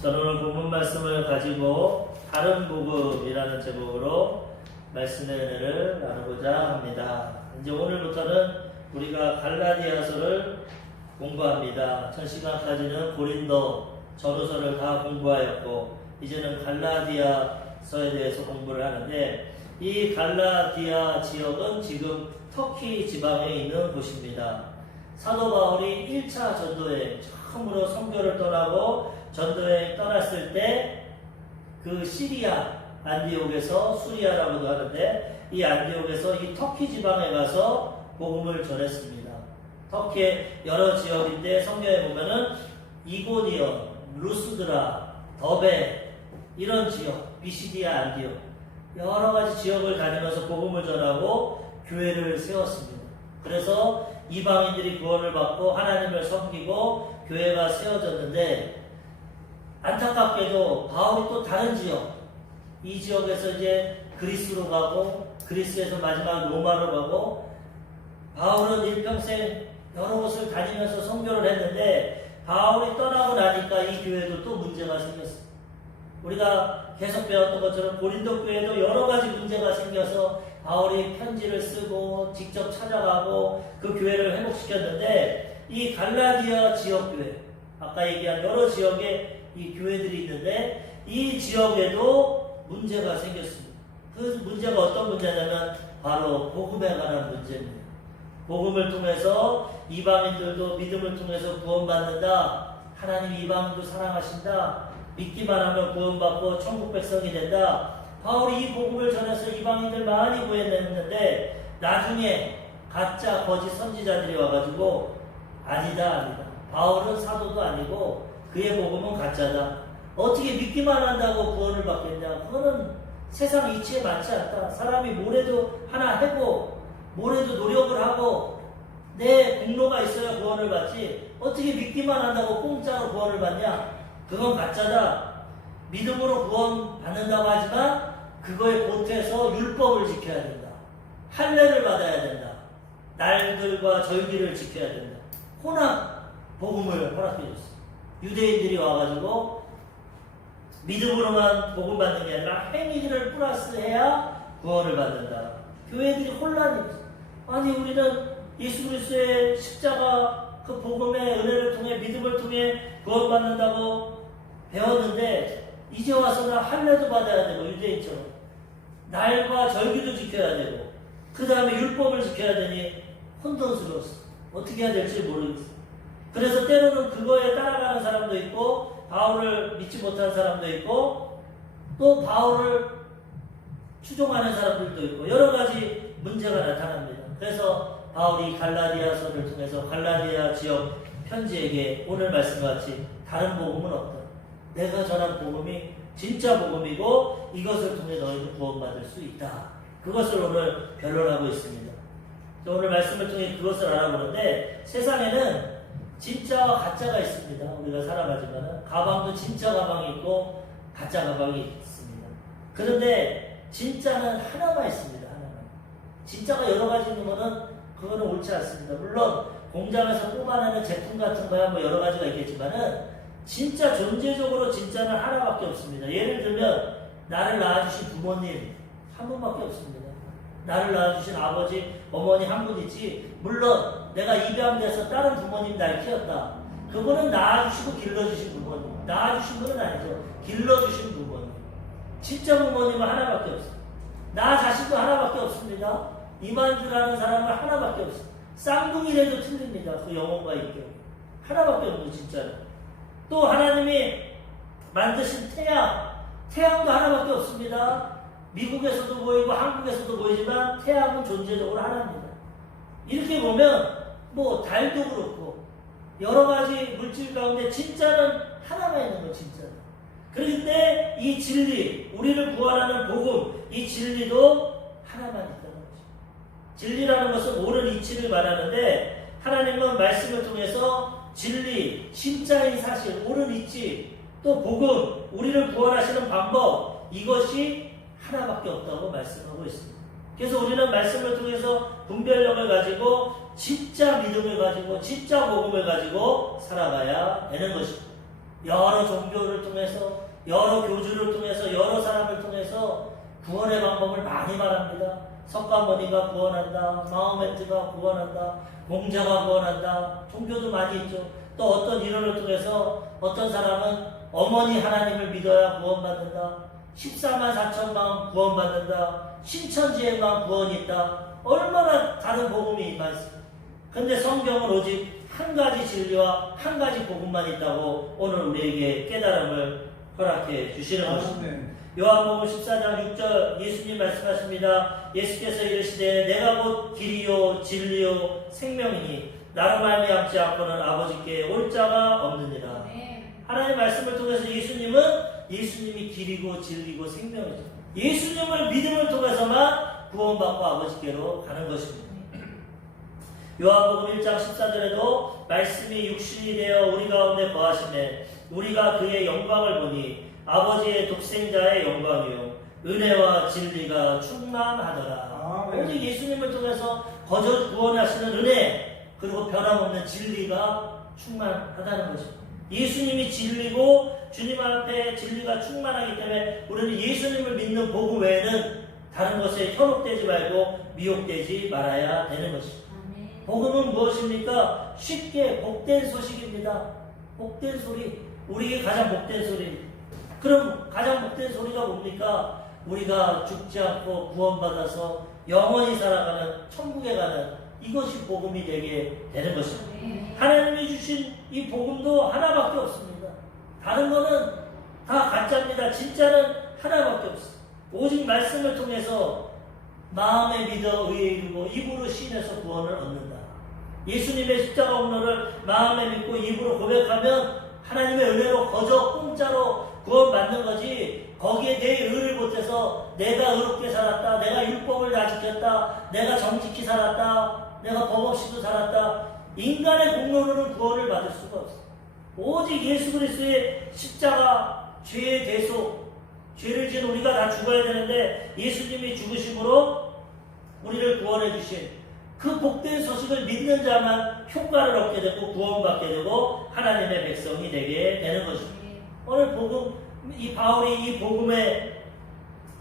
저는 오늘 본문 말씀을 가지고 다른 복음이라는 제목으로 말씀의 은혜를 나누고자 합니다. 이제 오늘부터는 우리가 갈라디아서를 공부합니다. 첫 시간까지는 고린도 전후서를 다 공부하였고 이제는 갈라디아서에 대해서 공부를 하는데, 이 갈라디아 지역은 지금 터키 지방에 있는 곳입니다. 사도 바울이 1차 전도여행 처음으로 선교를 떠나고 전도여행 떠났을 때 그 시리아 안디옥에서, 수리아라고도 하는데 이 안디옥에서 이 터키 지방에 가서 복음을 전했습니다. 터키의 여러 지역인데 성경에 보면은 이고니온, 루스드라, 더베 이런 지역, 비시디아 안디옥 여러 가지 지역을 다니면서 복음을 전하고 교회를 세웠습니다. 그래서 이방인들이 구원을 받고 하나님을 섬기고 교회가 세워졌는데, 안타깝게도 바울이 또 다른 지역, 이 지역에서 이제 그리스로 가고 그리스에서 마지막 로마로 가고, 바울은 일평생 여러 곳을 다니면서 선교를 했는데 바울이 떠나고 나니까 이 교회도 또 문제가 생겼어요. 우리가 계속 배웠던 것처럼 고린도 교회도 여러 가지 문제가 생겨서 바울이 편지를 쓰고 직접 찾아가고 그 교회를 회복시켰는데, 이 갈라디아 지역 교회, 아까 얘기한 여러 지역에 이 교회들이 있는데 이 지역에도 문제가 생겼습니다. 그 문제가 어떤 문제냐면 바로 복음에 관한 문제입니다. 복음을 통해서 이방인들도 믿음을 통해서 구원받는다. 하나님 이방인도 사랑하신다. 믿기만 하면 구원받고 천국 백성이 된다. 바울이 이 복음을 전해서 이방인들 많이 구해냈는데 나중에 가짜 거짓 선지자들이 와가지고 아니다. 바울은 사도도 아니고 그의 복음은 가짜다. 어떻게 믿기만 한다고 구원을 받겠냐. 그거는 세상 이치에 맞지 않다. 사람이 뭐래도 하나 해고 뭐래도 노력을 하고 내 공로가 있어야 구원을 받지, 어떻게 믿기만 한다고 공짜로 구원을 받냐. 그건 가짜다. 믿음으로 구원 받는다고 하지만 그거에 보태서 율법을 지켜야 된다. 할례를 받아야 된다. 날들과 절기를 지켜야 된다. 혼합 복음을 허락해 줬어요. 유대인들이 와가지고 믿음으로만 복음 받는 게 아니라 행위를 플러스해야 구원을 받는다. 교회들이 혼란이 있어요. 아니 우리는 예수 그리스도의 십자가 그 복음의 은혜를 통해 믿음을 통해 구원받는다고 배웠는데 이제 와서는 할례도 받아야 되고 유대인처럼 날과 절기도 지켜야 되고 그 다음에 율법을 지켜야 되니 혼돈스러웠어. 어떻게 해야 될지 모르겠어. 그래서 때로는 그거에 따라가는 사람도 있고 바울을 믿지 못하는 사람도 있고 또 바울을 추종하는 사람들도 있고 여러 가지 문제가 나타납니다. 그래서 바울이 갈라디아서를 통해서 갈라디아 지역 편지에게 오늘 말씀같이 다른 복음은 없다. 내가 전한 복음이 진짜 복음이고 이것을 통해 너희는 구원받을 수 있다. 그것을 오늘 변론하고 있습니다. 오늘 말씀을 통해 그것을 알아보는데, 세상에는 진짜와 가짜가 있습니다. 우리가 살아가지만 가방도 진짜 가방이 있고 가짜 가방이 있습니다. 그런데 진짜는 하나만 있습니다. 하나만. 진짜가 여러 가지 있는 거는 그거는 옳지 않습니다. 물론 공장에서 뽑아내는 제품 같은 거야 뭐 여러 가지가 있겠지만은 진짜 존재적으로 진짜는 하나밖에 없습니다. 예를 들면 나를 낳아주신 부모님 한 분밖에 없습니다. 나를 낳아주신 아버지, 어머니 한 분 있지. 물론 내가 입양돼서 다른 부모님 날 키웠다. 그분은 낳아주시고 길러주신 부모님. 낳아주신 분은 아니죠. 길러주신 부모님. 진짜 부모님은 하나밖에 없어요. 나 자신도 하나밖에 없습니다. 이만주라는 사람은 하나밖에 없어요. 쌍둥이라도 틀립니다. 그 영혼과 인격. 하나밖에 없는 진짜로. 또 하나님이 만드신 태양도 하나밖에 없습니다. 미국에서도 보이고 한국에서도 보이지만 태양은 존재적으로 하나입니다. 이렇게 보면 뭐 달도 그렇고 여러 가지 물질 가운데 진짜는 하나만 있는 거 진짜는. 그런데 이 진리, 우리를 구원하는 복음, 이 진리도 하나만 있다는 거죠. 진리라는 것은 옳은 이치를 말하는데 하나님은 말씀을 통해서 진리, 진짜인 사실, 옳은 이치, 또 복음, 우리를 구원하시는 방법, 이것이 하나밖에 없다고 말씀하고 있습니다. 그래서 우리는 말씀을 통해서 분별력을 가지고 진짜 믿음을 가지고 진짜 복음을 가지고 살아가야 되는 것입니다. 여러 종교를 통해서, 여러 교주를 통해서, 여러 사람을 통해서 구원의 방법을 많이 말합니다. 석가모니가 구원한다, 마호메트가 구원한다, 공자가 구원한다, 종교도 많이 있죠. 또 어떤 이론을 통해서 어떤 사람은 어머니 하나님을 믿어야 구원받는다, 14만 4천 마음 구원받는다, 신천지에만 구원이 있다. 얼마나 다른 복음이 많습니다. 근데 성경은 오직 한 가지 진리와 한 가지 복음만 있다고 오늘 우리에게 깨달음을 허락해 주시는 것입니다. 요한복음 14장 6절 예수님 말씀하십니다. 예수께서 이르시되 내가 곧 길이요 진리요 생명이니 나로 말미암지 않고는 아버지께 올 자가 없느니라. 하나님의 말씀을 통해서 예수님이 길이고 진리고 생명이죠. 예수님을 믿음을 통해서만 구원받고 아버지께로 가는 것입니다. 요한복음 1장 14절에도 말씀이 육신이 되어 우리 가운데 거하시매 우리가 그의 영광을 보니 아버지의 독생자의 영광이요 은혜와 진리가 충만하더라. 오직 예수님을 통해서 거저 구원하시는 은혜 그리고 변함없는 진리가 충만하다는 것입니다. 예수님이 진리고 주님 앞에 진리가 충만하기 때문에 우리는 예수님을 믿는 복음 외에는 다른 것에 현혹되지 말고 미혹되지 말아야 되는 것입니다. 복음은 무엇입니까? 쉽게 복된 소식입니다. 복된 소리. 우리에게 가장 복된 소리. 그럼 가장 복된 소리가 뭡니까? 우리가 죽지 않고 구원받아서 영원히 살아가는 천국에 가는 이것이 복음이 되게 되는 것입니다. 하나님이 주신 이 복음도 하나밖에 없습니다. 다른 거는 다 가짜입니다. 진짜는 하나밖에 없습니다. 오직 말씀을 통해서 마음에 믿어 의에 이르고 입으로 시인해서 구원을 얻는다. 예수님의 십자가 운노를 마음에 믿고 입으로 고백하면 하나님의 은혜로 거저 공짜로 구원받는 거지, 거기에 내 의를 못해서 내가 의롭게 살았다, 내가 율법을 다 지켰다, 내가 정직히 살았다, 내가 법 없이도 살았다, 인간의 공로로는 구원을 받을 수가 없어. 오직 예수 그리스도의 십자가, 죄의 대속, 죄를 지은 우리가 다 죽어야 되는데 예수님이 죽으심으로 우리를 구원해 주신 그 복된 소식을 믿는 자만 효과를 얻게 되고 구원받게 되고 하나님의 백성이 되게 되는 것입니다. 오늘 복음, 이 바울이 이 복음의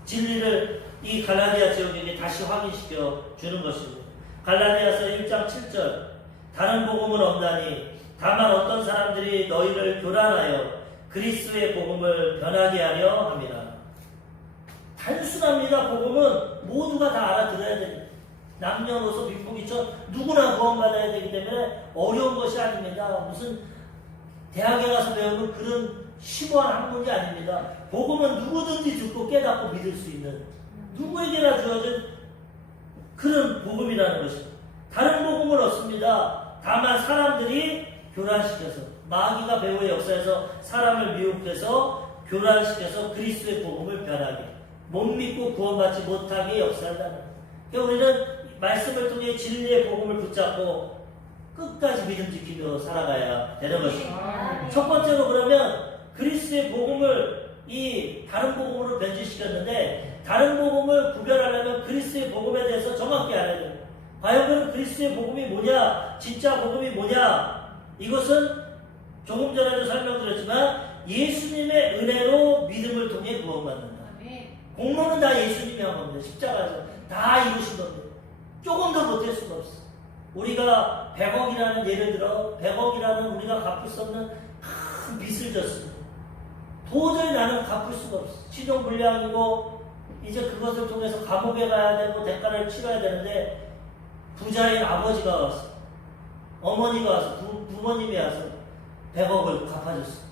진리를 이 갈라디아 지역에게 다시 확인시켜 주는 것입니다. 갈라디아서 1장 7절 다른 복음은 없나니 다만 어떤 사람들이 너희를 교란하여 그리스도의 복음을 변하게 하려 합니다. 단순합니다. 복음은 모두가 다 알아들어야 됩니다. 남녀노소 빈부귀천 누구나 구원받아야 되기 때문에 어려운 것이 아닙니다. 무슨 대학에 가서 배우는 그런 심오한 학문이 아닙니다. 복음은 누구든지 듣고 깨닫고 믿을 수 있는 누구에게나 주어진 그런 복음이라는 것입니다. 다른 복음은 없습니다. 다만 사람들이 교란시켜서 마귀가 배후의 역사에서 사람을 미혹해서 교란시켜서 그리스도의 복음을 변하게 못 믿고 구원받지 못하게 역사한다는 거예요. 그러니까 우리는 말씀을 통해 진리의 복음을 붙잡고 끝까지 믿음 지키며 살아가야 되는 것입니다. 첫 번째로 그러면 그리스도의 복음을 이 다른 복음으로 변질시켰는데 다른 복음을 구별하려면 그리스도의 복음에 대해서 정확히 알아야 됩니다. 과연 그럼 그리스도의 복음이 뭐냐? 진짜 복음이 뭐냐? 이것은 조금 전에도 설명드렸지만 예수님의 은혜로 믿음을 통해 구원받는다. 공로는 다 예수님이 한 겁니다. 십자가에서 다 이루신 겁니다. 조금 더 못할 수가 없어. 우리가 100억이라는 예를 들어 100억이라는 우리가 갚을 수 없는 큰 빚을 졌습니다. 도저히 나는 갚을 수가 없어. 신용불량이고 이제 그것을 통해서 감옥에 가야 되고 대가를 치러야 되는데 부자인 아버지가 와서 어머니가 와서 부모님이 와서 100억을 갚아줬어.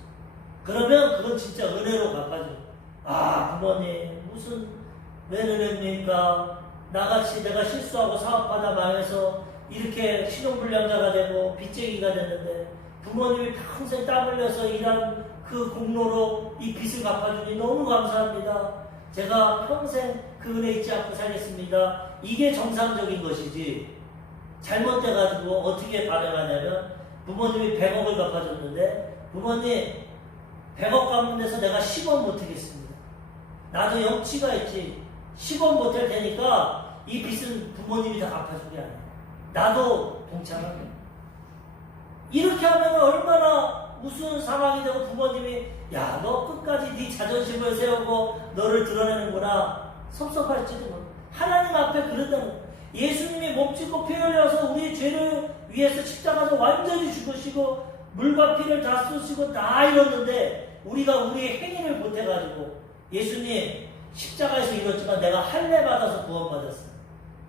그러면 그건 진짜 은혜로 갚아줘. 아 부모님 무슨 왜 은혜입니까? 나같이 내가 실수하고 사업하다 망해서 이렇게 신용불량자가 되고 빚쟁이가 됐는데 부모님이 평생 땀 흘려서 일한 그 공로로 이 빚을 갚아주니 너무 감사합니다. 제가 평생 그 은혜 잊지 않고 살겠습니다. 이게 정상적인 것이지 잘못돼가지고 어떻게 반응하냐면 부모님이 100억을 갚아줬는데 부모님 100억 갚는 데서 내가 10원 못하겠습니다. 나도 영치가 있지. 10원 못할 테니까 이 빚은 부모님이 다 갚아준 게 아니야. 나도 동참합니다. 이렇게 하면 얼마나 무슨 상황이 되고 부모님이 야, 너 끝까지 네 자존심을 세우고 너를 드러내는구나. 섭섭할지도 모르고. 하나님 앞에 그런다는 거예요. 예수님이 몸짓고 피 흘려서 우리의 죄를 위해서 십자가에서 완전히 죽으시고 물과 피를 다 쏟으시고 다 이뤘는데 우리가 우리의 행위를 못해가지고 예수님 십자가에서 이뤘지만 내가 할례 받아서 구원받았어요.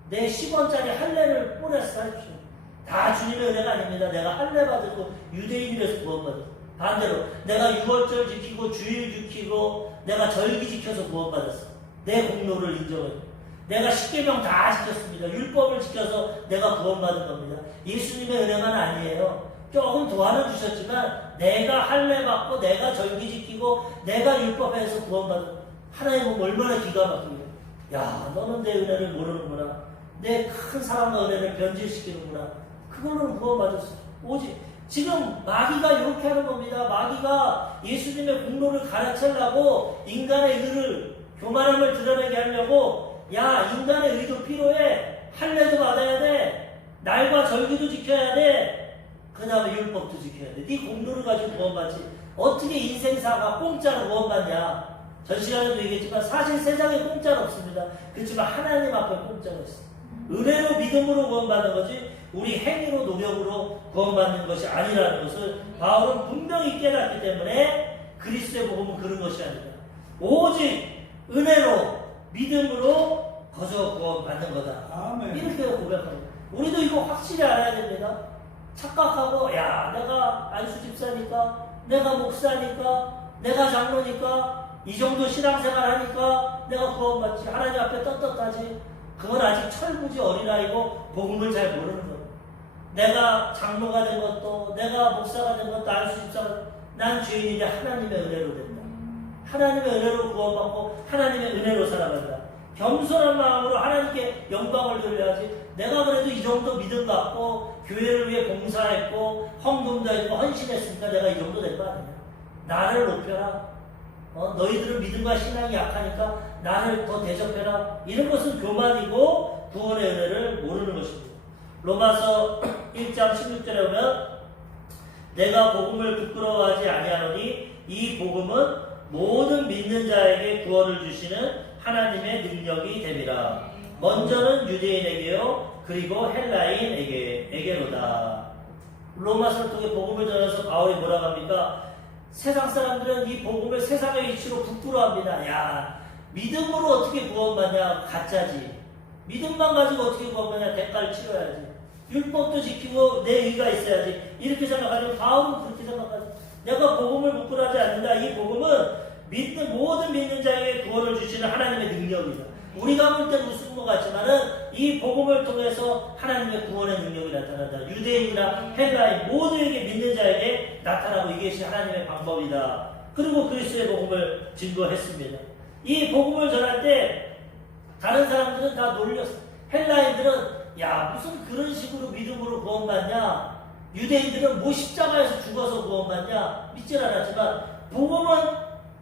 내 10원짜리 할례를 뿌려서 하십시오. 다 주님의 은혜가 아닙니다. 내가 할례 받고 유대인이라서 구원받았어요. 반대로 내가 유월절 지키고 주일 지키고 내가 절기 지켜서 구원받았어요. 내 공로를 인정해요. 내가 십계명 다 지켰습니다. 율법을 지켜서 내가 구원받은 겁니다. 예수님의 은혜만 아니에요. 조금 더 하나 주셨지만 내가 할례 받고 내가 절기 지키고 내가 율법에서 구원받은 하나님은 얼마나 기가 막히게요. 야, 너는 내 은혜를 모르는구나. 내 큰 사랑과 은혜를 변질시키는구나. 그걸로는 구원받았어요. 오직 지금 마귀가 이렇게 하는 겁니다. 마귀가 예수님의 공로를 가르치려고 인간의 의를 교만함을 드러내게 하려고 야, 인간의 의도 필요해. 할례도 받아야 돼. 날과 절기도 지켜야 돼. 그 다음에 율법도 지켜야 돼. 네 공로를 가지고 구원받지. 어떻게 인생사가 공짜로 구원받냐. 전 시간에도 얘기했지만 사실 세상에 공짜는 없습니다. 그렇지만 하나님 앞에 공짜가 있어요. 은혜로 믿음으로 구원받는 거지 우리 행위로 노력으로 구원받는 것이 아니라는 것을 바울은 분명히 깨닫기 때문에 그리스도의 복음은 그런 것이 아니다. 오직 은혜로 믿음으로 거저 구원받는 거다. 아멘. 이렇게 고백합니다. 우리도 이거 확실히 알아야 됩니다. 착각하고 야, 내가 안수 집사니까 내가 목사니까 내가 장로니까 이 정도 신앙생활 하니까 내가 구원받지. 하나님 앞에 떳떳하지. 그건 아직 철부지 어린아이고 복음을 잘 모르는 거예요. 내가 장로가 된 것도 내가 목사가 된 것도 안수 집사가 난 죄인인데 하나님의 은혜로 된다. 하나님의 은혜로 구원받고 하나님의 은혜로 살아간다. 겸손한 마음으로 하나님께 영광을 돌려야지. 내가 그래도 이 정도 믿음 갖고 교회를 위해 봉사했고 헌금도 했고 헌신했으니까 내가 이 정도 된 거 아니냐. 나를 높여라. 너희들은 믿음과 신앙이 약하니까 나를 더 대접해라. 이런 것은 교만이고 구원의 은혜를 모르는 것입니다. 로마서 1장 16절에 보면 내가 복음을 부끄러워하지 아니하노니 이 복음은 모든 믿는 자에게 구원을 주시는 하나님의 능력이 됨이라. 먼저는 유대인에게요 그리고 헬라인에게로다. 로마서를 통해 복음을 전해서 바울이 뭐라고 합니까? 세상 사람들은 이 복음을 세상의 이치로 부끄러워합니다. 야, 믿음으로 어떻게 구원받냐? 가짜지. 믿음만 가지고 어떻게 구원받냐? 대가를 치러야지. 율법도 지키고 내 의가 있어야지. 이렇게 생각하면 바울은 그렇게 생각하죠. 내가 복음을 부끄러워하지 않는다. 이 복음은 모든 믿는 자에게 구원을 주시는 하나님의 능력이다. 우리가 볼 때는 우스운 것 같지만은 이 복음을 통해서 하나님의 구원의 능력이 나타난다. 유대인이나 헬라인 모두에게 믿는 자에게 나타나고 이것이 하나님의 방법이다. 그리고 그리스도의 복음을 증거했습니다. 이 복음을 전할 때 다른 사람들은 다 놀렸어. 헬라인들은 야, 무슨 그런 식으로 믿음으로 구원받냐? 유대인들은 뭐 십자가에서 죽어서 구원받냐? 믿질 않았지만 복음은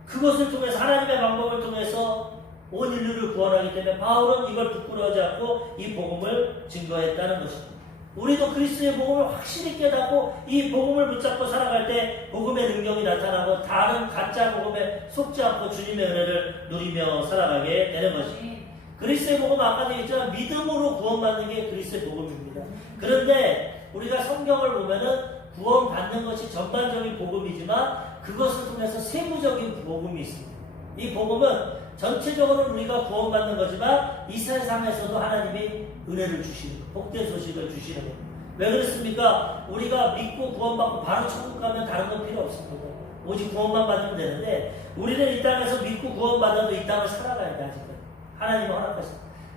그것을 통해서 하나님의 방법을 통해서 온 인류를 구원하기 때문에 바울은 이걸 부끄러워하지 않고 이 복음을 증거했다는 것입니다. 우리도 그리스도의 복음을 확실히 깨닫고 이 복음을 붙잡고 살아갈 때 복음의 능력이 나타나고 다른 가짜 복음에 속지 않고 주님의 은혜를 누리며 살아가게 되는 것입니다. 그리스도의 복음 아까도 얘기했지만 믿음으로 구원받는 게 그리스도의 복음입니다. 그런데 우리가 성경을 보면은 구원받는 것이 전반적인 복음이지만 그것을 통해서 세부적인 복음이 있습니다. 이 복음은 전체적으로 우리가 구원받는 거지만 이 세상에서도 하나님이 은혜를 주시는 거, 복된 소식을 주시는 거. 왜 그렇습니까? 우리가 믿고 구원받고 바로 천국 가면 다른 건 필요 없습니다. 오직 구원만 받으면 되는데 우리는 이 땅에서 믿고 구원받아도 이 땅을 살아가야 돼. 아직까지 하나님이 허락하신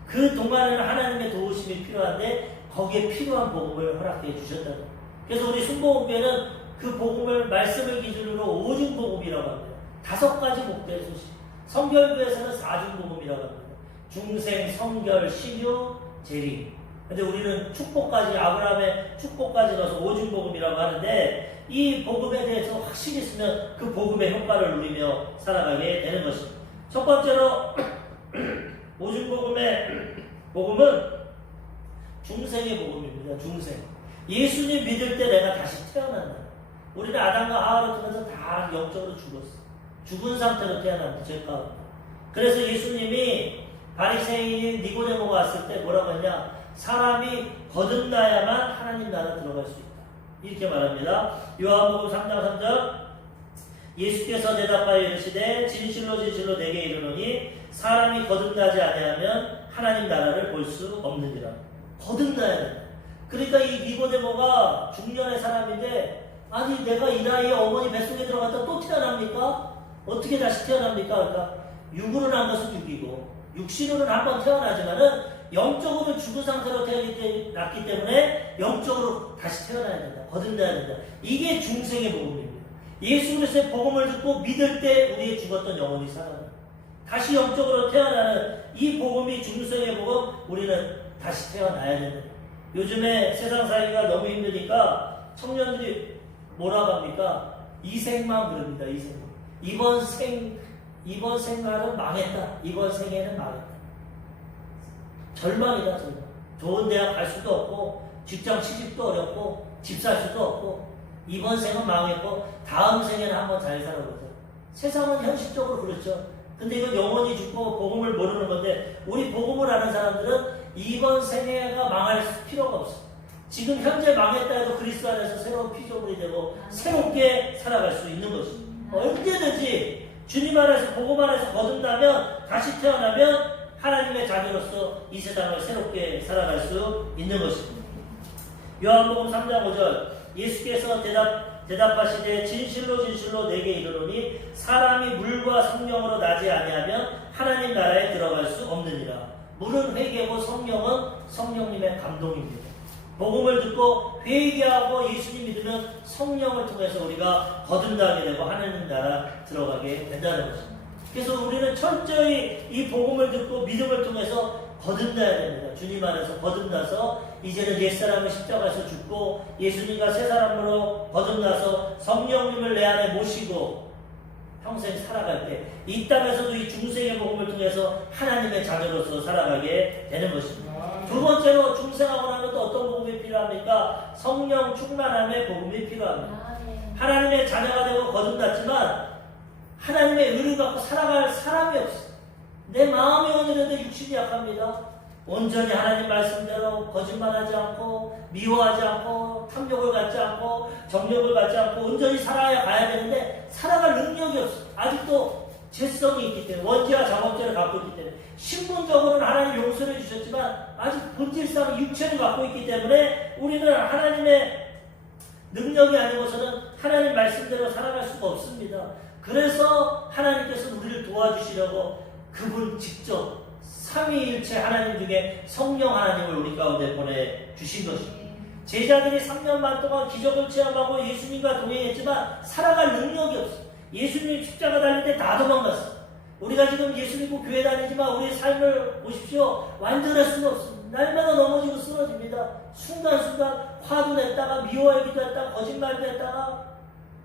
그 동안에는 하나님의 도우심이 필요한데 거기에 필요한 복음을 허락해 주셨다는 거예요. 그래서 우리 순복음교회는 그 복음을 말씀을 기준으로 오중복음이라고 합니다. 5가지 복된 소식. 성결교에서는 4중복음이라고 합니다. 중생, 성결, 신유, 재림. 근데 우리는 축복까지, 아브라함의 축복까지 넣어서 5중복음이라고 하는데 이 복음에 대해서 확실히 있으면 그 복음의 효과를 누리며 살아가게 되는 것입니다. 첫 번째로 5중복음의 복음은 중생의 복음입니다. 중생. 예수님 믿을 때 내가 다시 태어난다. 우리는 아담과 하와를 통해서 다 영적으로 죽었어. 죽은 상태로 태어납니다. 죄 가운데. 그래서 예수님이 바리새인인 니고데모가 왔을 때 뭐라고 했냐? 사람이 거듭나야만 하나님 나라 들어갈 수 있다. 이렇게 말합니다. 요한복음 3장 3절 예수께서 대답하여 이르시되 진실로 진실로 내게 이르노니 사람이 거듭나지 아니하면 하나님 나라를 볼 수 없느니라. 거듭나야 된다. 그러니까 이 니고데모가 중년의 사람인데 아니 내가 이 나이에 어머니 뱃속에 들어갔다 또 태어납니까? 어떻게 다시 태어납니까? 그러니까 육으로 난 것은 육이고 육신으로는 한번 태어나지만은 영적으로 죽은 상태로 태어났기 때문에 영적으로 다시 태어나야 된다. 거듭나야 된다. 이게 중생의 복음입니다. 예수 그리스도의 복음을 듣고 믿을 때 우리의 죽었던 영혼이 살아나요. 다시 영적으로 태어나는 이 복음이 중생의 복음, 우리는 다시 태어나야 된다. 요즘에 세상 살기가 너무 힘드니까 청년들이 뭐라고 합니까? 이생만 그럽니다. 이생만. 이번 생활은 망했다. 이번 생애는 망했다. 절망이다. 절망. 좋은 대학 갈 수도 없고 직장 취직도 어렵고 집 살 수도 없고 이번 생은 망했고 다음 생에는 한번 잘 살아보자. 세상은 현실적으로 그렇죠. 근데 이건 영원히 죽고 복음을 모르는 건데 우리 복음을 아는 사람들은 이번 생애가 망할 필요가 없어. 지금 현재 망했다 해도 그리스도 안에서 새로운 피조물이 되고 새롭게 살아갈 수 있는 것이죠. 언제든지 주님 안에서 복음 안에서 거듭나면 다시 태어나면 하나님의 자녀로서 이 세상을 새롭게 살아갈 수 있는 것입니다. 요한복음 3장 5절 예수께서 대답하시되 진실로 진실로 내게 이르노니 사람이 물과 성령으로 나지 아니하면 하나님 나라에 들어갈 수 없느니라. 물은 회개고 성령은 성령님의 감동입니다. 복음을 듣고 회개하고 예수님 믿으면 성령을 통해서 우리가 거듭나게 되고 하나님 나라 들어가게 된다는 것입니다. 그래서 우리는 철저히 이 복음을 듣고 믿음을 통해서 거듭나야 됩니다. 주님 안에서 거듭나서 이제는 옛사람을 십자가에서 죽고 예수님과 새 사람으로 거듭나서 성령님을 내 안에 모시고 평생 살아갈 때 이 땅에서도 이 중생의 복음을 통해서 하나님의 자녀로서 살아가게 되는 것입니다. 두 번째로 중생하고 나면 또 어떤 복음이 필요합니까? 성령 충만함의 복음이 필요합니다. 하나님의 자녀가 되고 거듭났지만 하나님의 의를 갖고 살아갈 사람이 없어. 내 마음이 오늘에도 육신이 약합니다. 온전히 하나님 말씀대로 거짓말하지 않고 미워하지 않고 탐욕을 갖지 않고 정욕을 갖지 않고 온전히 살아야 가야 되는데 살아갈 능력이 없어. 아직도 죄성이 있기 때문에 원죄와 자범죄를 갖고 있기 때문에 신분적으로는 하나님 용서를 주셨지만 아직 본질상 육체를 갖고 있기 때문에 우리는 하나님의 능력이 아니고서는 하나님 말씀대로 살아갈 수가 없습니다. 그래서 하나님께서 우리를 도와주시려고 그분 직접 삼위일체 하나님 중에 성령 하나님을 우리 가운데 보내주신 것입니다. 제자들이 3년 반 동안 기적을 체험하고 예수님과 동행했지만 살아갈 능력이 없어. 예수님이 십자가 달릴 때 다 도망갔어. 우리가 지금 예수 믿고 교회 다니지만 우리의 삶을 보십시오. 완전할 수는 없습니다. 날마다 넘어지고 쓰러집니다. 순간순간 화도 냈다가 미워하기도 했다가 거짓말도 했다가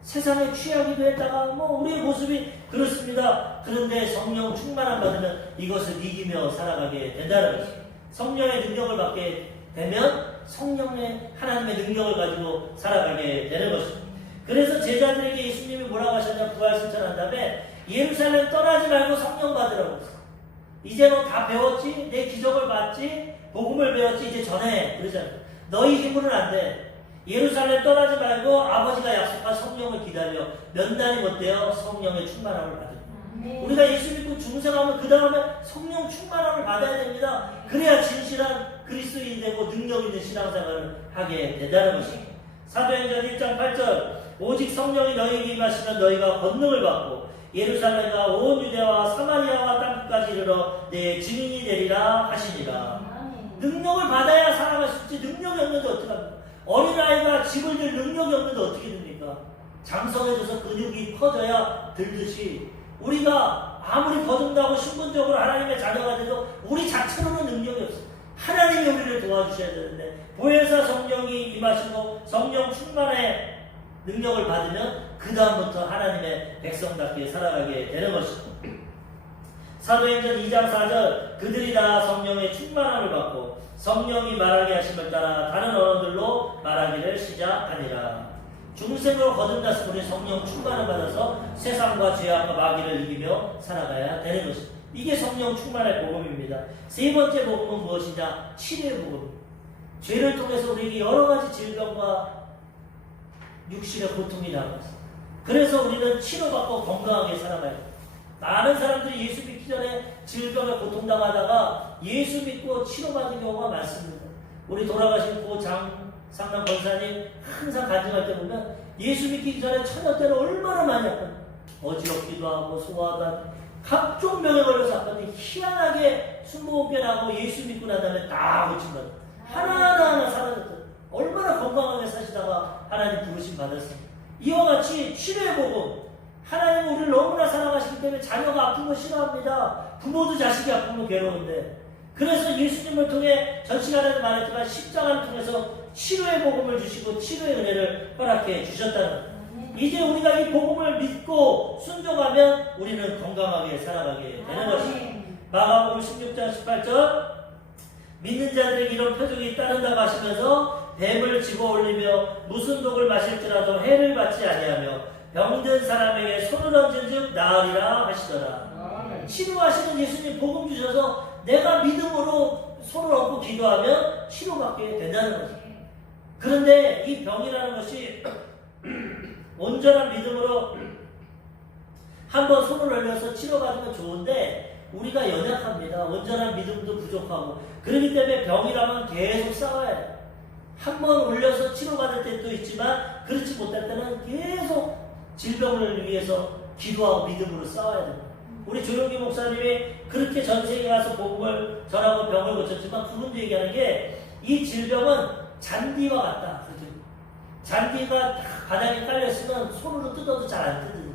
세상에 취하기도 했다가 우리의 모습이 그렇습니다. 그런데 성령 충만함 받으면 이것을 이기며 살아가게 된다는 것입니다. 성령의 능력을 받게 되면 성령의 하나님의 능력을 가지고 살아가게 되는 것입니다. 그래서 제자들에게 예수님이 뭐라고 하셨냐 부활 승천한 다음에 예루살렘 떠나지 말고 성령 받으라고 했어요. 이제 너 다 배웠지? 내 기적을 봤지? 복음을 배웠지? 이제 전해. 그러잖아요. 너희 힘으로는 안 돼. 예루살렘 떠나지 말고 아버지가 약속한 성령을 기다려. 몇 날이 못 돼요? 성령의 충만함을 받으면. 우리가 예수 믿고 중생하면 그 다음에 성령 충만함을 받아야 됩니다. 그래야 진실한 그리스도인이 되고 능력 있는 신앙생활을 하게 된다는 것입니다. 사도행전 1장 8절 오직 성령이 너희에게 임하시면 너희가 권능을 받고 예루살렘과 온 유대와 사마리아와 땅끝까지 이르러 내 증인이 되리라 하시니라. 능력을 받아야 살아갈 수 있지. 능력이 없는데 어떡합니까? 어린아이가 집을 들 능력이 없는데 어떻게 됩니까? 장성해져서 근육이 커져야 들듯이 우리가 아무리 거듭나고 신분적으로 하나님의 자녀가 돼도 우리 자체로는 능력이 없어. 하나님이 우리를 도와주셔야 되는데 보혜사 성령이 임하시고 성령 충만의 능력을 받으면 그 다음부터 하나님의 백성답게 살아가게 되는 것입니다. 사도행전 2장 4절 그들이 다 성령의 충만함을 받고 성령이 말하게 하심을 따라 다른 언어들로 말하기를 시작하니라. 중생으로 거듭났으면 우리 성령 충만을 받아서 세상과 죄악과 마귀를 이기며 살아가야 되는 것입니다. 이게 성령 충만의 복음입니다. 세 번째 복음은 무엇이냐? 치료의 복음입니다. 죄를 통해서 우리에게 여러 가지 질병과 육신의 고통이 나왔어요. 그래서 우리는 치료받고 건강하게 살아가야 돼요. 많은 사람들이 예수 믿기 전에 질병에 고통당하다가 예수 믿고 치료받은 경우가 많습니다. 우리 돌아가신 고 장상남 권사님 항상 간증할 때 보면 예수 믿기 전에 처녀 때는 얼마나 많이 아팠는데 어지럽기도 하고 소화도 하고 각종 병에 걸려서 아팠는데 희한하게 20개 나고 예수 믿고 난 다음에 다 고친 거예요. 하나하나 사라졌어요. 얼마나 건강하게 사시다가 하나님 부르심 받았습니다. 이와 같이 치료의 복음, 하나님은 우리를 너무나 사랑하시기 때문에 자녀가 아픈 거 싫어합니다. 부모도 자식이 아프면 괴로운데, 그래서 예수님을 통해 전 시간에도 말했지만 십자가를 통해서 치료의 복음을 주시고 치료의 은혜를 허락해 주셨다는 거예요. 이제 우리가 이 복음을 믿고 순종하면 우리는 건강하게 살아가게 되는 것입니다. 마가복음 16장 18절, 믿는 자들에게 이런 표적이 따른다고 하시면서 뱀을 집어 올리며 무슨 독을 마실지라도 해를 받지 아니하며 병든 사람에게 손을 얹은 즉 나으리라 하시더라. 치료하시는 예수님 복음 주셔서 내가 믿음으로 손을 얹고 기도하면 치료받게 된다는 거죠. 그런데 이 병이라는 것이 온전한 믿음으로 한번 손을 올려서 치료받으면 좋은데 우리가 연약합니다. 온전한 믿음도 부족하고 그렇기 때문에 병이라면 계속 싸워야 해요. 한번 올려서 치료받을 때도 있지만 그렇지 못할 때는 계속 질병을 위해서 기도하고 믿음으로 싸워야 됩니다. 우리 조용기 목사님이 그렇게 전 세계에 가서 복음을 전하고 병을 고쳤지만 그분도 얘기하는 게 이 질병은 잔디와 같다. 잔디가 바닥에 깔렸으면 손으로 뜯어도 잘 안 뜯어요.